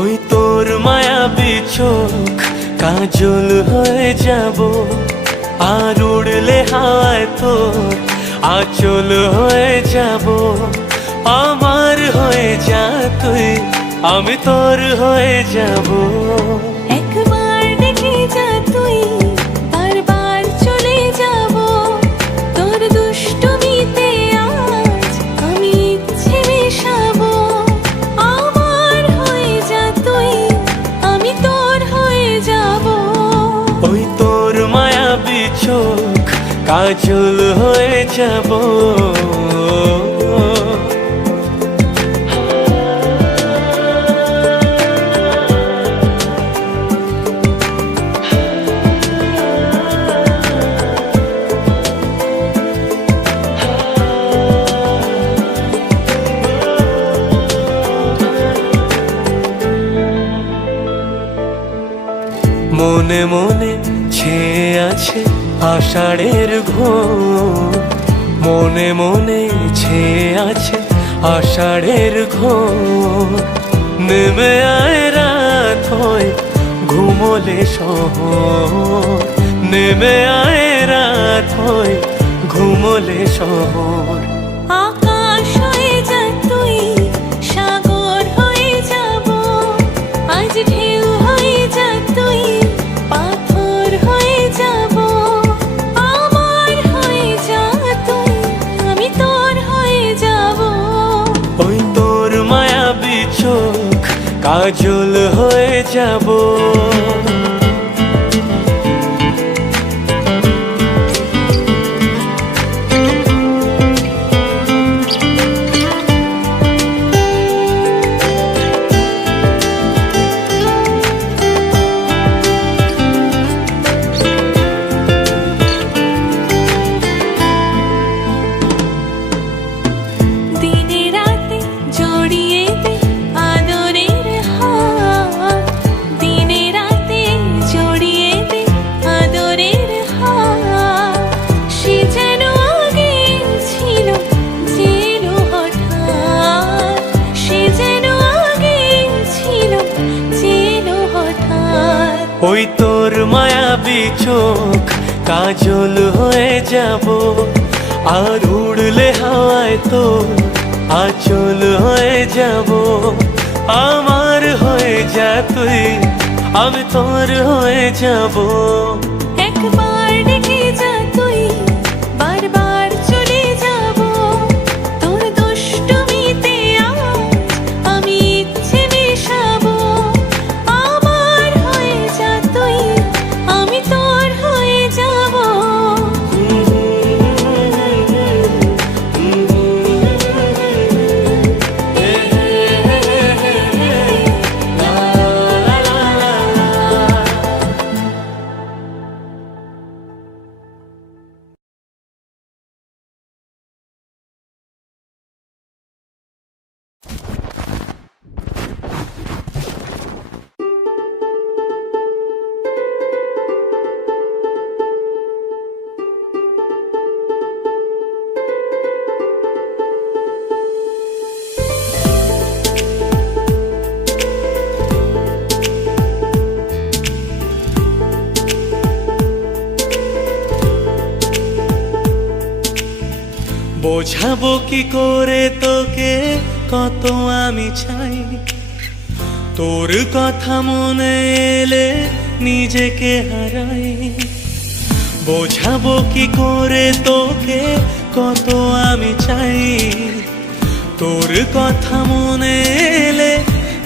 ওই তোর মায়াবী চোখ কাজল হয়ে যাব, আর উড়লে হাওয়ায় তোর আঁচল হয়ে যাব। আমার হয়ে যা তুই, আমি তোর হয়ে যাব। একবার দেখে যা তুই, বারবার চলে যাব। তোর দুষ্টুমিতে আজ আমি ইচ্ছে মেশাবো। আমার হয়ে যা তুই, আমি তোর হয়ে যাব। ওই তোর মায়াবী চোখ কাজল হয়ে যাব। মনে মনে ছেয়ে আছে আষাঢ়ের ঘোর, মনে মনে ছেয়ে আছে আষাঢ়ের ঘোর। নেমে আয় রাত হয়ে ঘুমোলে শহর, নেমে আয় রাত হয়ে ঘুমোলে শহর। আকাশ হয়ে যা তুই, সাগর হয়ে যাব। আজ ঢেউ হয়ে যা তুই, পাথর হয়ে যাব। আমার হয়ে যা তুই, আমি তোর হয়ে যাব। ওই তোর মায়াবী চোখ কাজল হয়ে যাব। দিনে রাতে জড়িয়ে দে আদরের হাত, দিনে রাতে জড়িয়ে দে আদরের হাত। সে যেন আগে ছিল, যে এলো হঠাৎ। সে যেন আগে ছিল, যে এলো হঠাৎ। ওই তোর মায়াবী চোখ কাজল হয়ে যাব, আর উড়লে হাওয়ায় তোর আঁচল হয়ে যাব। আমার হয়ে যা তুই, আমি তোর হয়ে যাব। একবার দেখে যা তুই, বারবার চলে যাব। তোর দুষ্টুমিতে আজ আমি ইচ্ছে মেশাবো। আমার হয়ে যা তুই, আমি তোর হয়ে যাব। বোঝাবো কি করে তোকে কত আমি চাই, তোর কথা মনে এলে নিজেকে হারাই। বোঝাবো কি করে তোকে কত আমি চাই, তোর কথা মনে এলে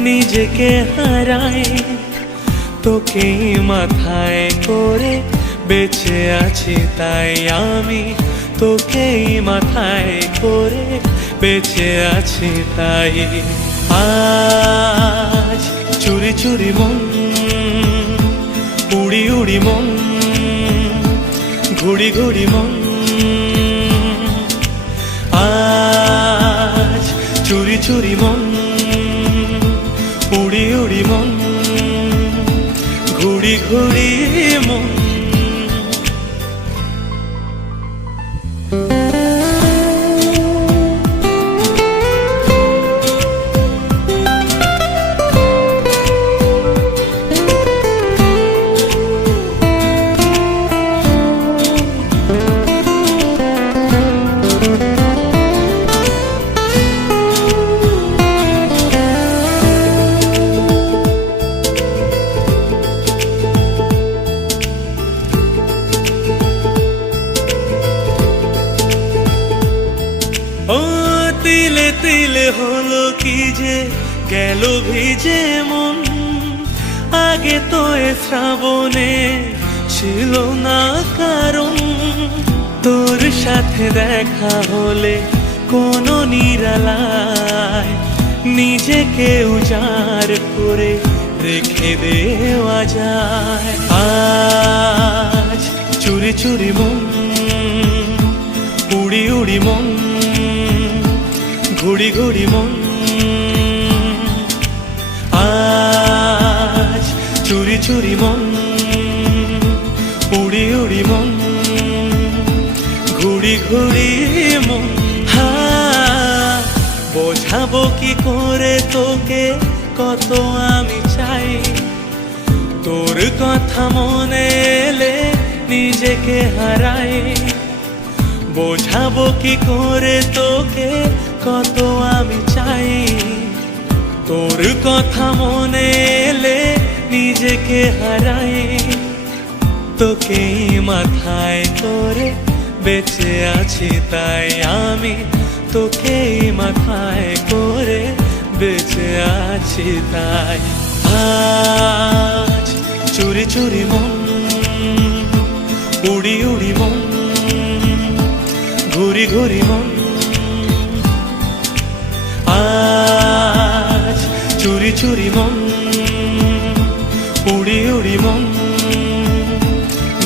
নিজেকে হারাই। তোকে মাথায় করে বেঁচে আছি তাই আমি, তোকেই মাথায় করে বেঁচে আছি তাই। আজ চুরি চুরি মন, উড়ি উড়ি মন, ঘুড়ি ঘুড়ি মন। আজ চুরি চুরি মন, উড়ি উড়ি মন, ঘুড়ি ঘুড়ি মন। গেল ভিজে মন। আগে তো এ শ্রাবণে ছিল না কারণ, তোর সাথে দেখা হলে কোনো নিরালায় নিজেকে উজাড় করে রেখে দেওয়া যায়। আজ চুরি চুরি মন, উড়ি উড়ি মন, ঘুড়ি ঘুড়ি মন। আজ চুরি চুরি মন, উড়ি উড়ি মন, ঘুড়ি ঘুড়ি মন। বোঝাবো কি করে তোকে কত আমি চাই, তোর কথা মনে এলে নিজেকে হারাই। বোঝাবো কি করে তোকে কত আমি চাই, তোর কথা মনে এলে নিজেকে হারাই। তোকেই মাথায় করে বেঁচে আছি তাই আমি, তোকেই মাথায় করে বেঁচে আছি তাই। আজ চুরি চুরি মন, উড়ি উড়ি মন, ঘুরি ঘুরি মন। আজ চুরি চুরি মন, উড়ি উড়ি মন,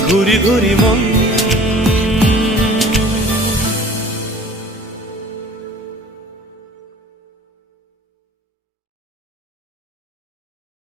ঘুরি ঘুরি মন।